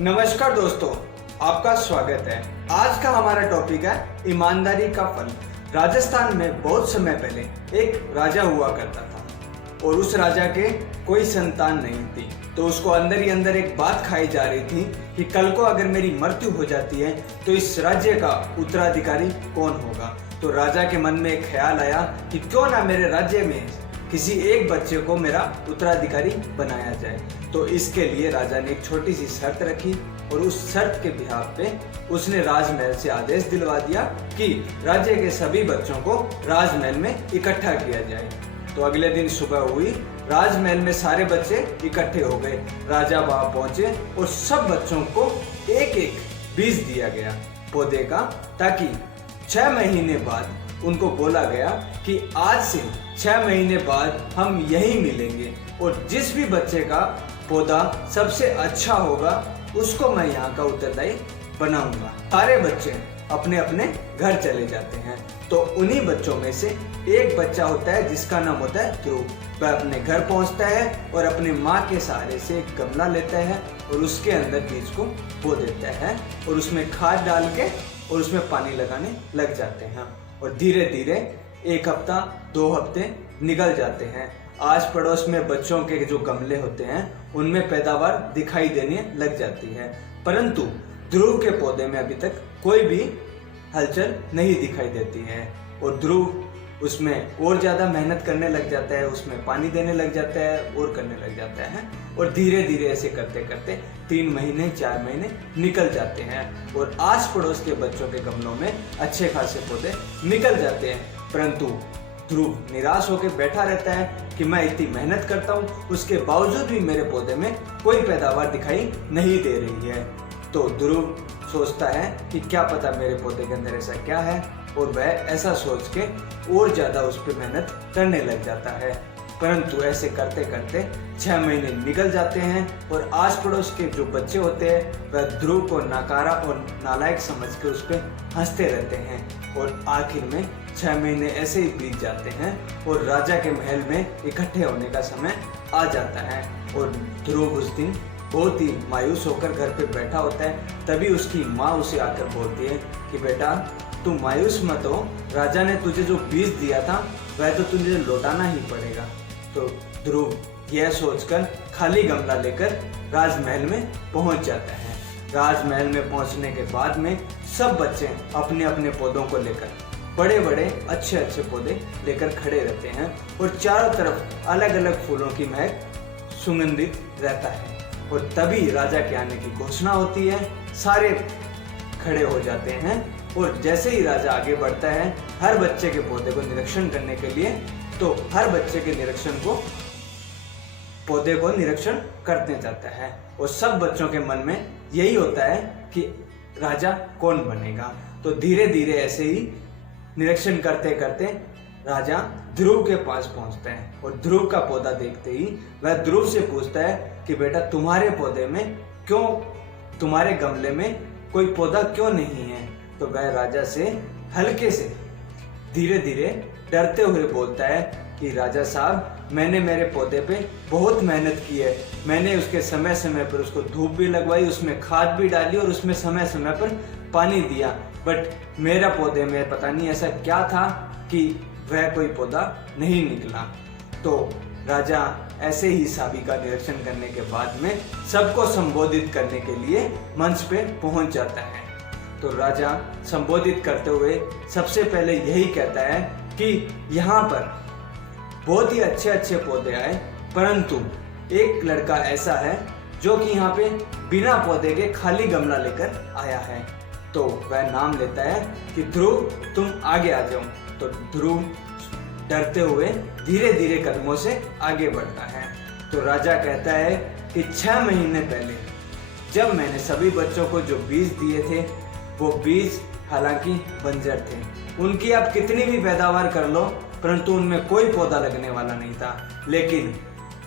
नमस्कार दोस्तों, आपका स्वागत है। आज का हमारा टॉपिक है ईमानदारी का फल। राजस्थान में बहुत समय पहले एक राजा हुआ करता था और उस राजा के कोई संतान नहीं थी। तो उसको अंदर ही अंदर एक बात खाई जा रही थी कि कल को अगर मेरी मृत्यु हो जाती है तो इस राज्य का उत्तराधिकारी कौन होगा। तो राजा के मन में एक ख्याल आया कि क्यों ना मेरे राज्य में किसी एक बच्चे को मेरा उत्तराधिकारी बनाया जाए। तो इसके लिए राजा ने एक छोटी सी शर्त रखी और उस शर्त के बिहाफ पे उसने राजमहल से आदेश दिलवा दिया कि राज्य के सभी बच्चों को राजमहल में इकट्ठा किया जाए। तो अगले दिन सुबह हुई, राजमहल में सारे बच्चे इकट्ठे हो गए। राजा वहां पहुंचे और सब बच्चों को एक एक बीज दिया गया पौधे का, ताकि 6 महीने बाद उनको बोला गया कि आज से 6 महीने बाद हम यहीं मिलेंगे और जिस भी बच्चे का पौधा सबसे अच्छा होगा उसको मैं यहाँ का उत्तरदायी बनाऊंगा। सारे बच्चे अपने अपने घर चले जाते हैं। तो उन्हीं बच्चों में से एक बच्चा होता है जिसका नाम होता है ध्रुव। वह अपने घर पहुंचता है और अपने माँ के सहारे से एक गमला लेता है और उसके अंदर बीज को बो देता है और उसमें खाद डाल के और उसमें पानी लगाने लग जाते हैं। और धीरे धीरे 1 हफ्ता 2 हफ्ते निकल जाते हैं। आस पड़ोस में बच्चों के जो गमले होते हैं उनमें पैदावार दिखाई देने लग जाती है, परंतु ध्रुव के पौधे में अभी तक कोई भी हलचल नहीं दिखाई देती है। और ध्रुव उसमें और ज़्यादा मेहनत करने लग जाता है, उसमें पानी देने लग जाता है और करने लग जाता है। और धीरे धीरे ऐसे करते करते 3 महीने 4 महीने निकल जाते हैं और आस पड़ोस के बच्चों के गमलों में अच्छे खासे पौधे निकल जाते हैं। परंतु ध्रुव निराश होकर बैठा रहता है कि मैं इतनी मेहनत करता हूँ, उसके बावजूद भी मेरे पौधे में कोई पैदावार दिखाई नहीं दे रही है। तो ध्रुव सोचता है कि क्या पता मेरे पौधे के अंदर ऐसा क्या है, और वह ऐसा सोच के और ज़्यादा उस पर मेहनत करने लग जाता है। परंतु ऐसे करते करते 6 महीने निकल जाते हैं और आस पड़ोस के जो बच्चे होते हैं वह ध्रुव को नकारा और नालायक समझ के उस पर हंसते रहते हैं। और आखिर में 6 महीने ऐसे ही बीत जाते हैं और राजा के महल में इकट्ठे होने का समय आ जाता है। और ध्रुव उस दिन बहुत ही मायूस होकर घर पे बैठा होता है। तभी उसकी माँ उसे आकर बोलती है कि बेटा तू मायूस मत हो, राजा ने तुझे जो बीज दिया था वह तो तुझे लौटाना ही पड़ेगा। तो ध्रुव यह सोचकर खाली गमला लेकर राजमहल में पहुंच जाता है। राजमहल में पहुंचने के बाद में सब बच्चे अपने अपने पौधों को लेकर बड़े बड़े अच्छे अच्छे पौधे लेकर खड़े रहते हैं और चारों तरफ अलग अलग फूलों की महक सुगंधित रहता है। और तभी राजा के आने की घोषणा होती है। सारे खड़े हो जाते हैं और जैसे ही राजा आगे बढ़ता है हर बच्चे के पौधे को निरीक्षण करने के लिए, तो हर बच्चे के पौधे को निरीक्षण करने जाता है। और सब बच्चों के मन में यही होता है कि राजा कौन बनेगा। तो धीरे धीरे ऐसे ही निरीक्षण करते करते राजा ध्रुव के पास पहुंचता है और ध्रुव का पौधा देखते ही वह ध्रुव से पूछता है कि बेटा तुम्हारे पौधे में क्यों, तुम्हारे गमले में कोई पौधा क्यों नहीं है। तो वह राजा से हल्के से धीरे धीरे डरते हुए बोलता है कि राजा साहब मैंने मेरे पौधे पे बहुत मेहनत की है, मैंने उसके समय समय पर उसको धूप भी लगवाई, उसमें खाद भी डाली और उसमें समय समय पर पानी दिया, बट मेरा पौधे में पता नहीं ऐसा क्या था कि वह कोई पौधा नहीं निकला। तो राजा ऐसे ही सभी का निरीक्षण करने के बाद में सबको संबोधित करने के लिए मंच पे पहुंच जाता है। तो राजा संबोधित करते हुए सबसे पहले यही कहता है कि यहाँ पर बहुत ही अच्छे अच्छे पौधे आए, परंतु एक लड़का ऐसा है जो कि यहाँ पे बिना पौधे के खाली गमला लेकर आया है। तो वह नाम लेता है कि ध्रुव तुम आगे आ जाओ। तो ध्रुव डरते हुए धीरे धीरे कदमों से आगे बढ़ता है। तो राजा कहता है कि 6 महीने पहले जब मैंने सभी बच्चों को जो बीज दिए थे वो बीज हालांकि बंजर थे, उनकी आप कितनी भी पैदावार कर लो परंतु उनमें कोई पौधा लगने वाला नहीं था। लेकिन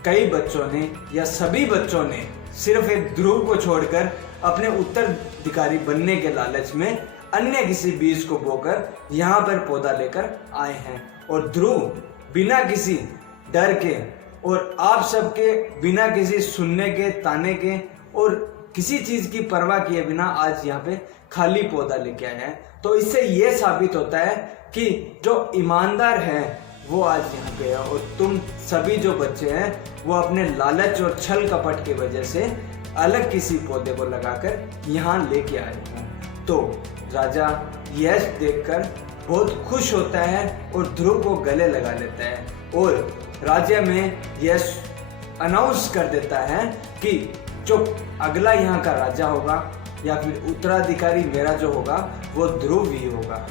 कई बच्चों ने या सभी बच्चों ने सिर्फ एक ध्रुव को छोड़कर अपने उत्तराधिकारी बनने के लालच में अन्य किसी बीज को बोकर यहाँ पर पौधा लेकर आए हैं। और ध्रुव बिना किसी डर के और आप सबके बिना किसी सुनने के ताने के और किसी चीज की परवाह किए बिना आज यहाँ पे खाली पौधा लेके आए हैं। तो इससे ये साबित होता है कि जो ईमानदार है वो आज यहाँ पे है, और तुम सभी जो बच्चे हैं वो अपने लालच और छल कपट की वजह से अलग किसी पौधे को लगाकर यहाँ लेके आए हो। तो राजा यश देखकर बहुत खुश होता है और ध्रुव को गले लगा लेता है, और राज्य में यश अनाउंस कर देता है कि जो अगला यहाँ का राजा होगा या फिर उत्तराधिकारी मेरा जो होगा वो ध्रुव ही होगा।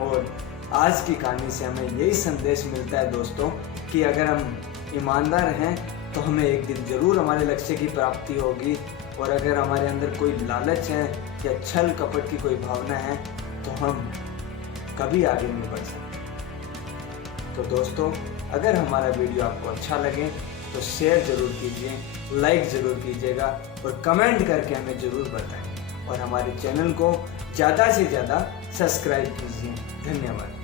और आज की कहानी से हमें यही संदेश मिलता है दोस्तों कि अगर हम ईमानदार हैं तो हमें एक दिन जरूर हमारे लक्ष्य की प्राप्ति होगी, और अगर हमारे अंदर कोई लालच है या छल कपट की कोई भावना है तो हम कभी आगे नहीं बढ़ सकते। तो दोस्तों, अगर हमारा वीडियो आपको अच्छा लगे तो शेयर जरूर कीजिए, लाइक जरूर कीजिएगा और कमेंट करके हमें जरूर बताएं, और हमारे चैनल को ज़्यादा से ज़्यादा सब्सक्राइब कीजिए। धन्यवाद।